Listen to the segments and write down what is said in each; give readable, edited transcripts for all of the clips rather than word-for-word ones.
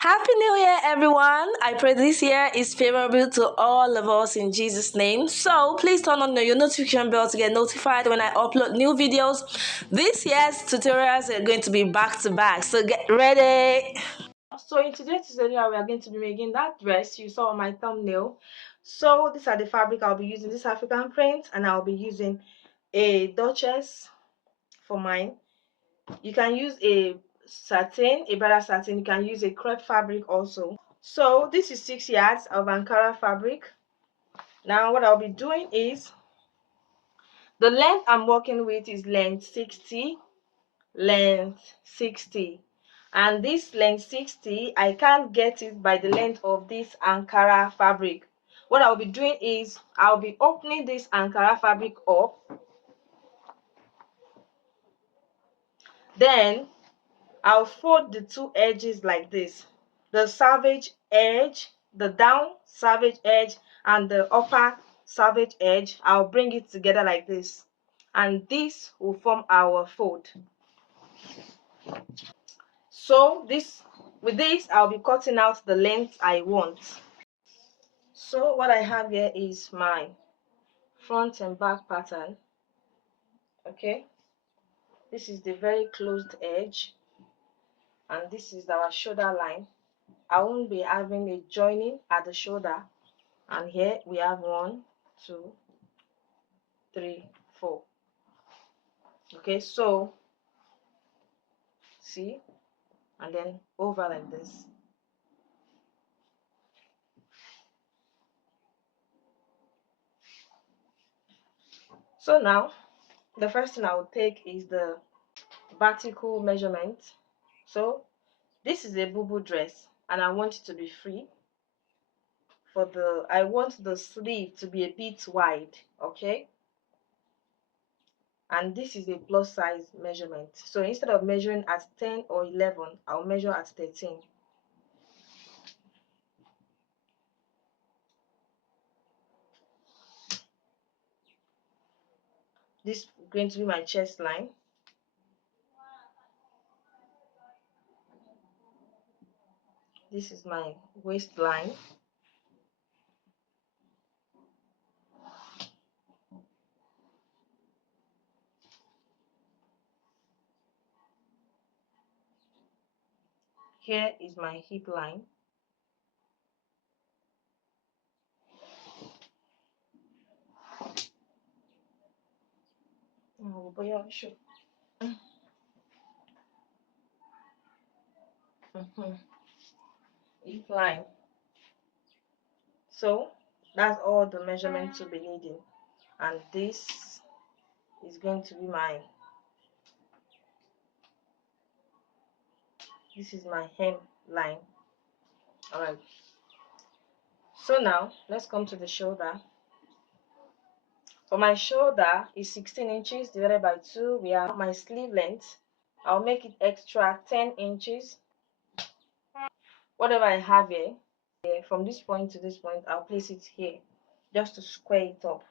Happy New Year, everyone! I pray this year is favorable to all of us in Jesus' name. So please turn on your notification bell to get notified when I upload new videos. This year's tutorials are going to be back to back, so get ready. So in today's tutorial, we are going to be making that dress you saw on my thumbnail. So these are the fabric I'll be using. This African print, and I'll be using a Duchess for mine. You can use a satin, a bridal satin. You can use a crepe fabric also. So this is 6 yards of Ankara fabric. Now what I'll be doing is, the length I'm working with is length 60, and this length 60, I can't get it by the length of this Ankara fabric. What I'll be doing is, I'll be opening this Ankara fabric up, then I'll fold the two edges like this. The selvage edge, the down selvage edge, and the upper selvage edge, I'll bring it together like this. And this will form our fold. So with this, I'll be cutting out the length I want. So what I have here is my front and back pattern. Okay. This is the very closed edge. And this is our shoulder line. I won't be having a joining at the shoulder. And here we have 1, 2, 3, 4. Okay, so see, and then over like this. So now the first thing I will take is the vertical measurement. So this is a Bubu dress, and I want it to be free. I want the sleeve to be a bit wide, okay? And this is a plus size measurement. So instead of measuring at 10 or 11, I'll measure at 13. This is going to be my chest line. This is my waistline. Here is my hip line. Oh, boy, I'm sure. Hip line. So that's all the measurements we'll be needing, and this is going to be this is my hem line. All right. So now let's come to the shoulder. For my shoulder is 16 inches divided by 2. We have my sleeve length. I'll make it extra 10 inches. Whatever I have here, from this point to this point, I'll place it here just to square it up.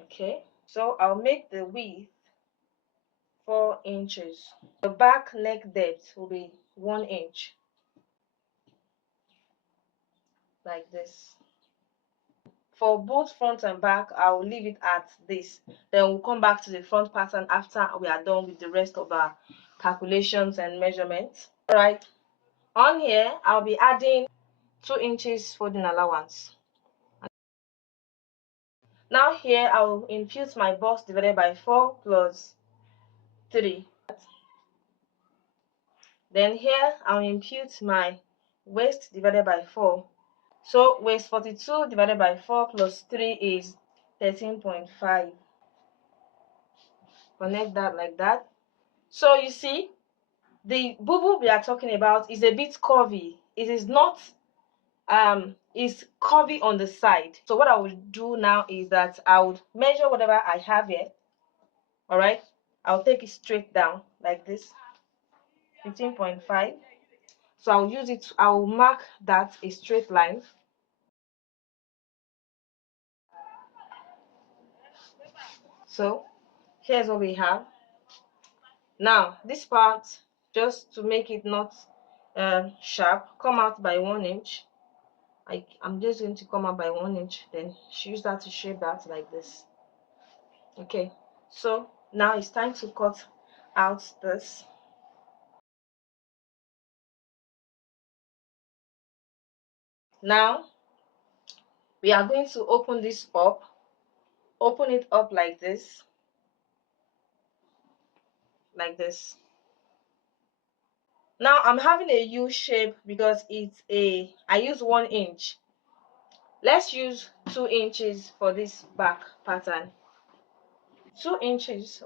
Okay, so I'll make the width 4 inches. The back neck depth will be 1 inch, like this. For both front and back, I'll leave it at this. Then we'll come back to the front pattern after we are done with the rest of our calculations and measurements. All right, on here I'll be adding 2 inches folding allowance. Now here I will impute my bust divided by 4 plus 3. Then here I'll impute my waist divided by 4. So waist 42 divided by 4 plus 3 is 13.5. Connect that like that. So you see, the Bubu we are talking about is a bit curvy. It is not is curvy on the side. So what I will do now is that I would measure whatever I have here. All right, I'll take it straight down like this, 15.5. So I'll use it, I'll mark that a straight line. So here's what we have. Now this part, just to make it not sharp, come out by 1 inch. I'm just going to come out by 1 inch, then use that to shape that like this. Okay, so now it's time to cut out this. Now we are going to open this up, open it up like this, Now I'm having a U shape because I use 1 inch. Let's use 2 inches for this back pattern. 2 inches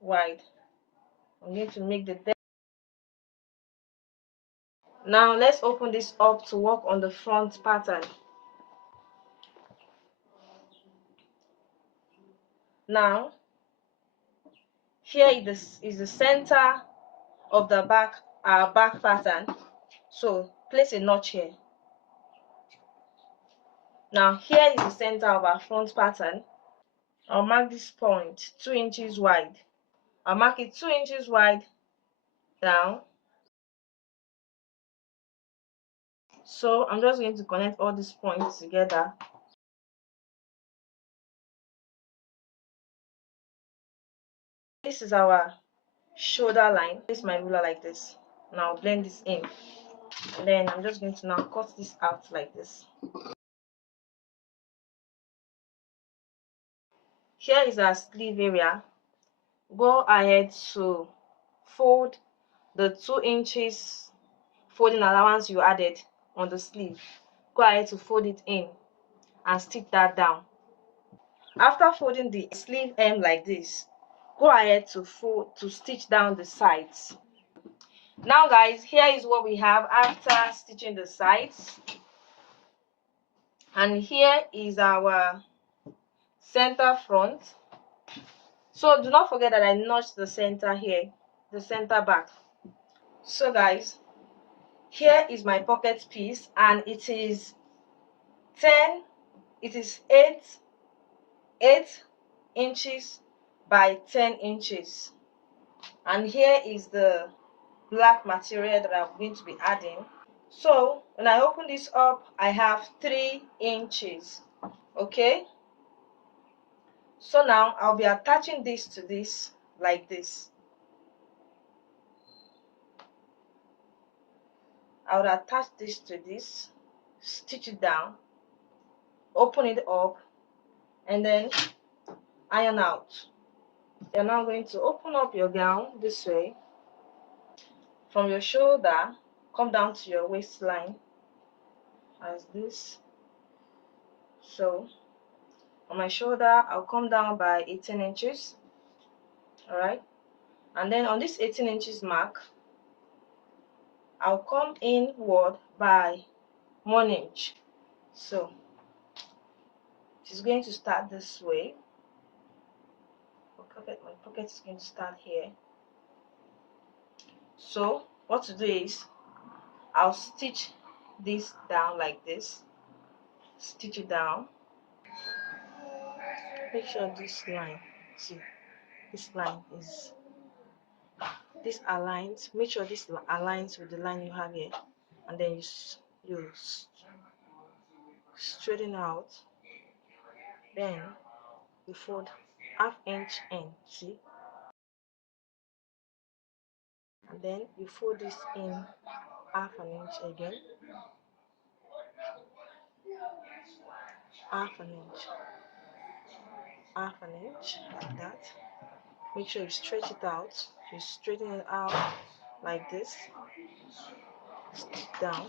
wide. I'm going to make the depth. Now let's open this up to work on the front pattern. Now here is the center of the our back pattern. So place a notch here. Now here is the center of our front pattern. I'll mark this point 2 inches wide. I'll mark it 2 inches wide down. So I'm just going to connect all these points together. This is our shoulder line. Place my ruler like this. Now blend this in. And then I'm just going to now cut this out like this. Here is our sleeve area. Go ahead to fold the 2 inches folding allowance you added on the sleeve. Go ahead to fold it in and stitch that down. After folding the sleeve hem like this, go ahead to stitch down the sides. Now guys, here is what we have after stitching the sides, and here is our center front. So do not forget that I notched the center here, the center back. So guys, here is my pocket piece, and it is 8 inches by 10 inches, and here is the black material that I'm going to be adding. So when I open this up, I have 3 inches. Okay, so now I'll be attaching this to this like this. I would attach this to this, stitch it down, open it up, and then iron out. You're now going to open up your gown this way. From your shoulder, come down to your waistline as this. So on my shoulder, I'll come down by 18 inches. Alright, and then on this 18 inches mark, I'll come inward by 1 inch. So she's going to start this way. My pocket is going to start here. So what to do is I'll stitch this down like this. Stitch it down. Make sure this line, see, this line is, this aligns. Make sure this aligns with the line you have here, and then you straighten out. Then you fold ½ inch in, see, and then you fold this in ½ inch again, ½ inch, ½ inch, like that. Make sure you stretch it out. You straighten it out like this. Stitch down.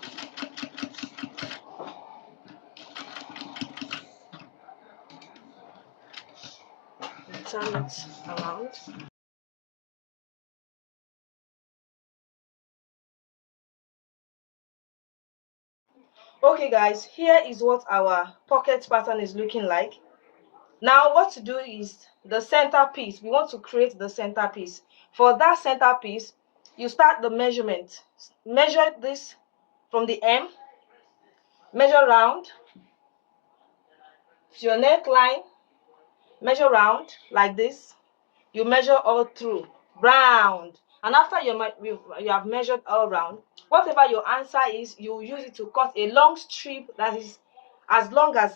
Turn it around. Okay guys, here is what our pocket pattern is looking like. Now what to do is the center piece. We want to create the center piece. For that center piece, you start the measurement. Measure this from the hem, measure round to your neckline, measure round like this. You measure all through round. And after you have measured all around, whatever your answer is, you use it to cut a long strip that is as long as,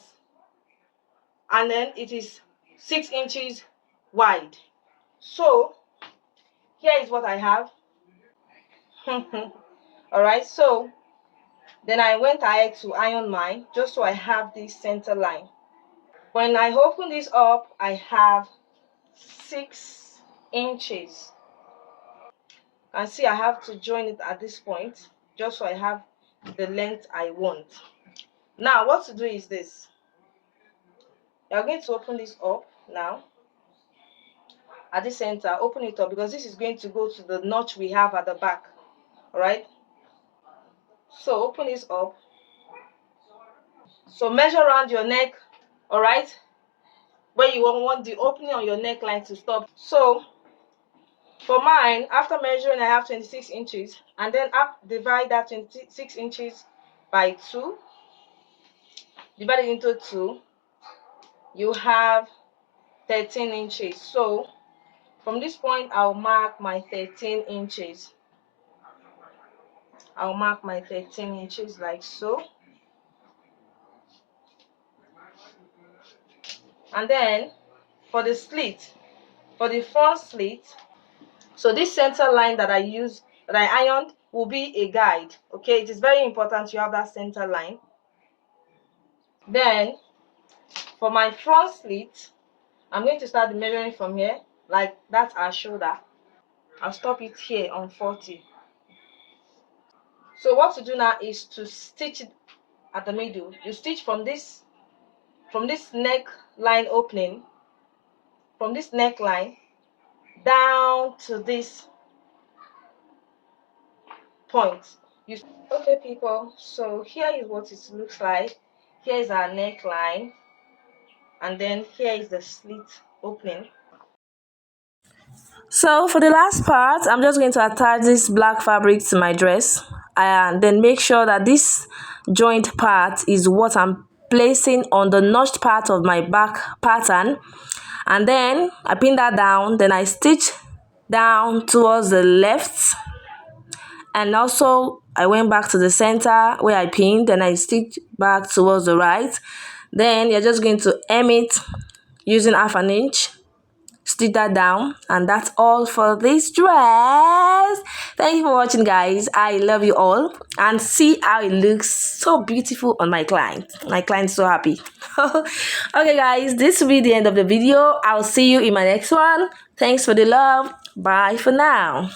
and then it is 6 inches wide. So here is what I have. All right, so then I went ahead to iron mine just so I have this center line. When I open this up, I have 6 inches. And see, I have to join it at this point just so I have the length I want. Now what to do is this. You're going to open this up now at the center. Open it up because this is going to go to the notch we have at the back. All right, so open this up. So measure around your neck, all right, where you want the opening on your neckline to stop. So for mine, after measuring, I have 26 inches, and then divide that 26 inches by 2, divide it into 2, you have 13 inches. So from this point, I'll mark my 13 inches. I'll mark my 13 inches like so. And then for the slit, for the front slit, so this center line that I ironed will be a guide. Okay, it is very important you have that center line. Then for my front slit, I'm going to start the measuring from here, like that's our shoulder. I'll stop it here on 40. So what to do now is to stitch it at the middle. You stitch from this neck line opening, from this neckline down to this point. Okay people, so here is what it looks like. Here is our neckline, and then here is the slit opening. So for the last part, I'm just going to attach this black fabric to my dress, and then make sure that this joint part is what I'm placing on the notched part of my back pattern. And then I pin that down, then I stitch down towards the left, and also I went back to the center where I pinned, and I stitch back towards the right. Then you're just going to hem it using 1/2 inch, stitch that down, and that's all for this dress. Thank you for watching, guys. I love you all, and see how it looks so beautiful on my client. My client's so happy. Okay guys, this will be the end of the video. I'll see you in my next one. Thanks for the love. Bye for now.